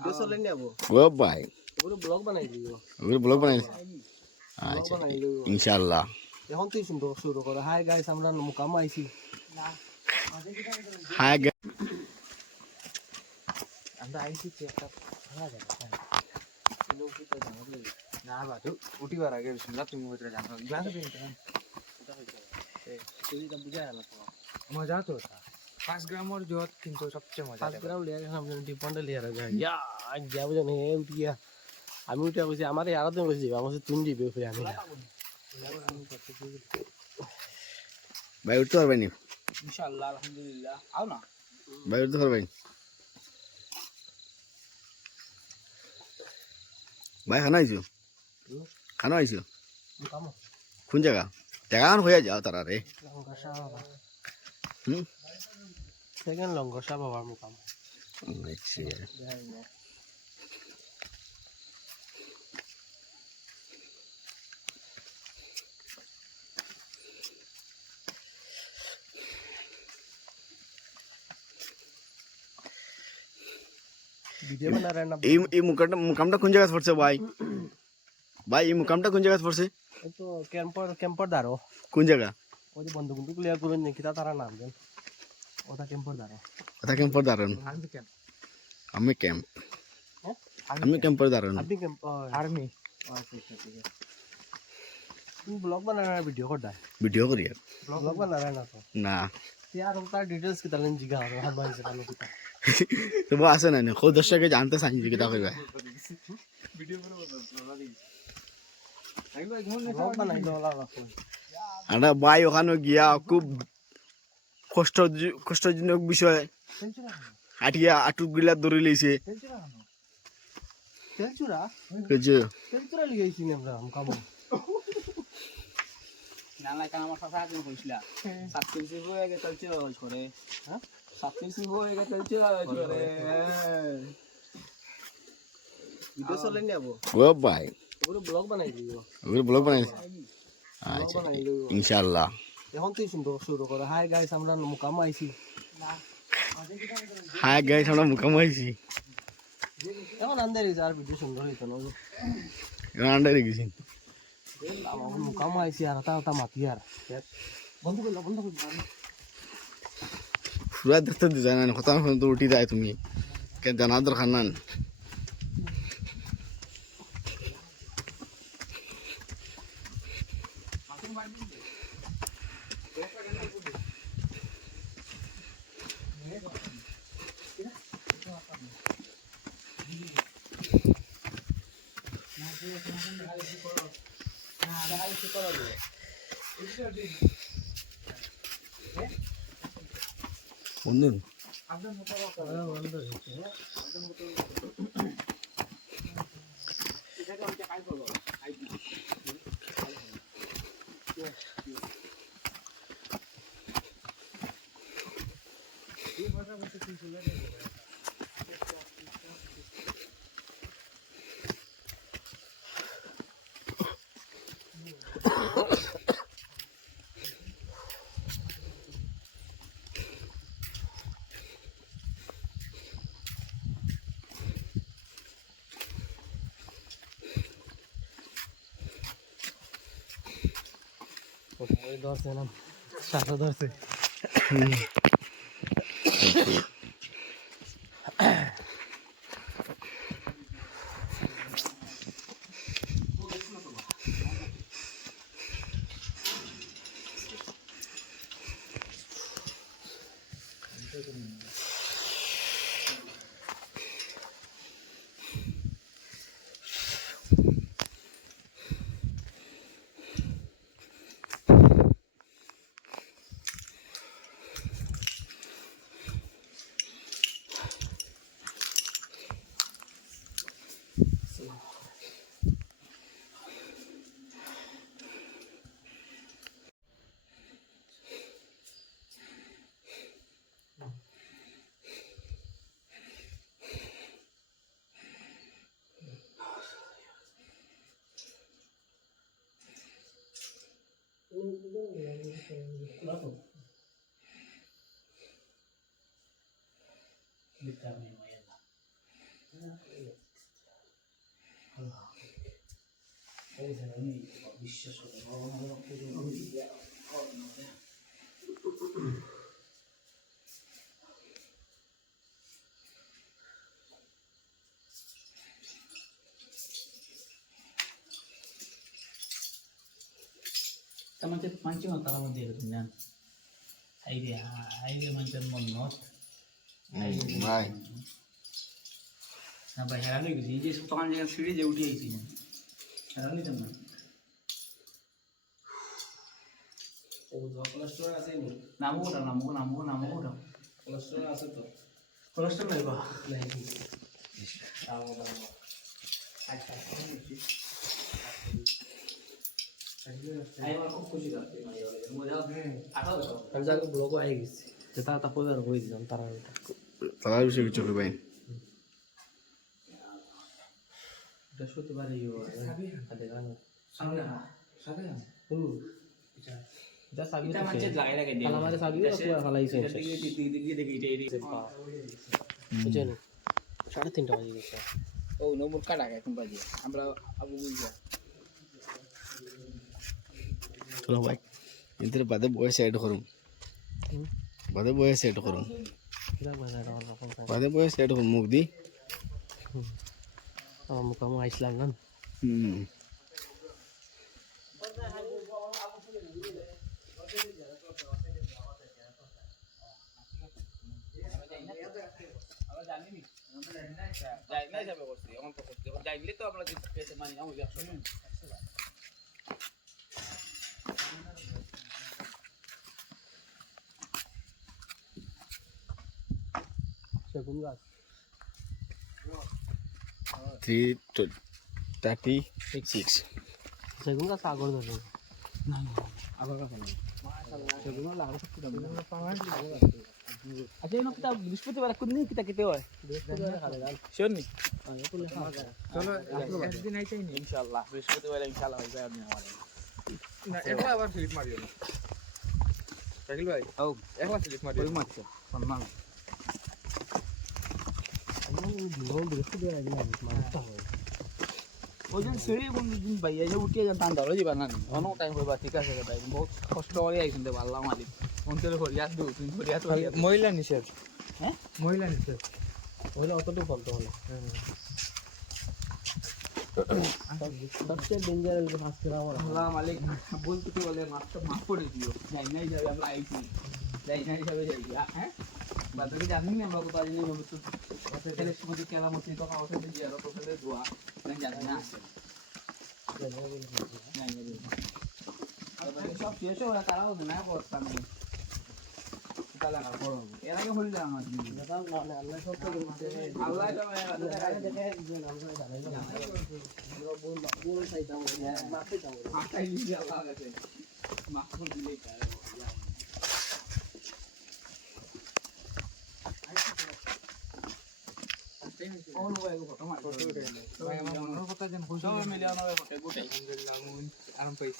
video চলে নি আবো ও ভাই ওগুলো ব্লগ বানাই দিও ওগুলো ব্লগ বানাইছে ব্লগ আচ্ছা বানাই দিও ইনশাআল্লাহ এখন তুই শুরু করো হাই গাইস আমরা মুকাম আইছি হাই আমরা আইছি একটা ভাড়া জায়গা না বাজু উঠিবার আগে শুনলা তুমি ওইটা জানো জানো তুই তো বুঝা না তো মজা তো 5 গ্রামের জোত কিন্তু সবচেয়ে মজা 5 গ্রাম লিয়া গেলাম আমরা ডিপন্ডে লিয়া রাখা ইয়া গিয়া বুঝা নেই উঠিয়া আমি উঠে কইছি আমার ইয়ারা তুমি কইছি আমার তুমি দিবে ফিরে আমি ভাই উঠতে পারবেন না ইনশাআল্লাহ আলহামদুলিল্লাহ আও না ভাই উঠতে পারবেন ভাই খানা আইছো কোন জায়গা জায়গা হয়ে যাও তারা রে সেকেন্ড লঙ্গর সাহ বাবার মুকাম আচ্ছা ভিডিও বানা রে না এই মুকামটা কোন জায়গা পড়ছে ভাই ভাই এই মুকামটা কোন জায়গা পড়ছে এই তো ক্যাম্পার দাঁড়ো কোন জায়গা ওই যে বন্ধু বন্ধু ক্লিয়ার করবেন নাকি তারা নাম দেন ওটা ক্যাম্পার দাঁড়ো দাঁড়ান আমি ক্যাম্প আমি ক্যাম্পার দাঁড়ান আপনি ক্যাম্প আর্মি আচ্ছা আচ্ছা ঠিক আছে তুমি ব্লগ বানা না ভিডিও করদা ভিডিও করি ব্লগ বানা না তো না यार हम तार डिटेल्स की तलन जिगा हर बार से कानो किता তো वो আছে না খুব দর্শকে জানতে চাই যে কিতা কইবা ভিডিও বড় আইবা ঘুম না বানাই দাও লাগা আনা ভাই ওখানে গিয়া খুব কষ্টজনক বিষয় হাটিয়া আটুকগুলা ধরে লইছে তেলচুরা কেজো লিগাইছি আমরা हम কাবো না না কাম আমার সাথে আগে কইছিলা সাবস্ক্রাইব হয়ে গেছে চল করে হ্যাঁ সাবস্ক্রাইব হয়ে গেছে চল করে ভিডিও চলে নি আবো ও ভাই ওগুলো ব্লগ বানাই দিও ওগুলো ব্লগ বানাইছে আচ্ছা ইনশাআল্লাহ এখন তুই শুরু করো হাই গাইস আমরা মুকাম আইছি হাই গাইস আমরা মুকাম আইছি এখন আন্দারে যার ভিডিও সুন্দর হইতো না আন্ডারে গেছি আমার মুকাম আইছি আর তা মাতি আর বন্ধ করলা পুরা দেখতে জানা না কথা তো উঠি যায় তুমি কেন জানা দরকার না বন্ধু ওই ধরছে না সাথে ধরছে বিশ্বাস করে మంచి తల మధ్య ఎదుగుతున్నాను ఐడియా మంచి మొన్న ভাই না ভাই হেরান হয়ে গেছি এই যে তখন যে সিঁড়ি যে উঠে আইছি না হেরান নিতাম না কোলেস্ট্রল আছে নামো ওটা কোলেস্ট্রল আছে তো কোলেস্ট্রল নাই বা আমি যাকে ব্লগ আই গেছি যে তারা পূজার হয়ে দিলাম তারা তারা বিষয়ে কিছু করবেন বৃহস্পতিবার সাড়ে 3টা বাজে গেছে ও নমুর কাটা এখন বাজে আমরা আবু বুঝা চলো ভাই এদের বাদে বয়ে সাইড করুন বাদে বয়ে সাইড করুন বাদে বয়ে সাইড করুন মুখ দি আমার মুখামু আইসলাম না হুম যাইলে তো আমরা মানি না সেগুন গাছ 336 সেগুন গাছ আগর ধরে আগর কথা না সেগুলো লাগা সত্যি দাম আচ্ছা এই নকটা বৃহস্পতিবার কোন দিন কিতা কেতে হয় শিওর নি চলো একদিন আইতাই নি ইনশাআল্লাহ বৃহস্পতিবার ইনশাআল্লাহ হয়ে যাবে আমি আমারে না এটা আবার ফিলিপ মারিও না সাকিল ভাই ও একলা ফিলিপ মারিও ওই মারছে সম্মান ওই যে সিঁড়ি দিন ভাই এই যে উঠিয়ে যান টান ধরো যাবা না অনেক টাইম হইবা ঠিক আছে ভাই বহুত কষ্ট করে আইছেন দে ভাল্লা মালিক অন্তরে হরিয়াত দু তুমি হরিয়াত মহিলা নিষেধ হ্যাঁ মহিলা নিষেধ ওইটা অতটুকু বলতে হলো সবচেয়ে ডেঞ্জার মাছ খেলা আমার ভাল্লা মালিক বলতে কি বলে মাছটা মাছ পড়ে দিও যাই নাই যাবে আমরা আইছি যাই নাই যাবে যাই হ্যাঁ বাদকে জানি না আমরা কোথায় জানি না তো তেলে সমুদ্র কেলা মতি তো খাওয়া থেকে জিয়া তো ফেলে দোয়া না জানি না সব শেষ ওরা তারাও না করতা না তাহলে না করব এর আগে হলি যা আমার আল্লাহ সব তো আল্লাহ তো বল চাইতাম মাফে যাও আটাই দিয়ে আল্লাহ কাছে মাফ করে দিলেই তাই কোন ভাই গো ফটো মার ভাই আমার মনের কথা যেন খুশি মিলে আনা ভাই ফটো গোটাই আরাম পাইছি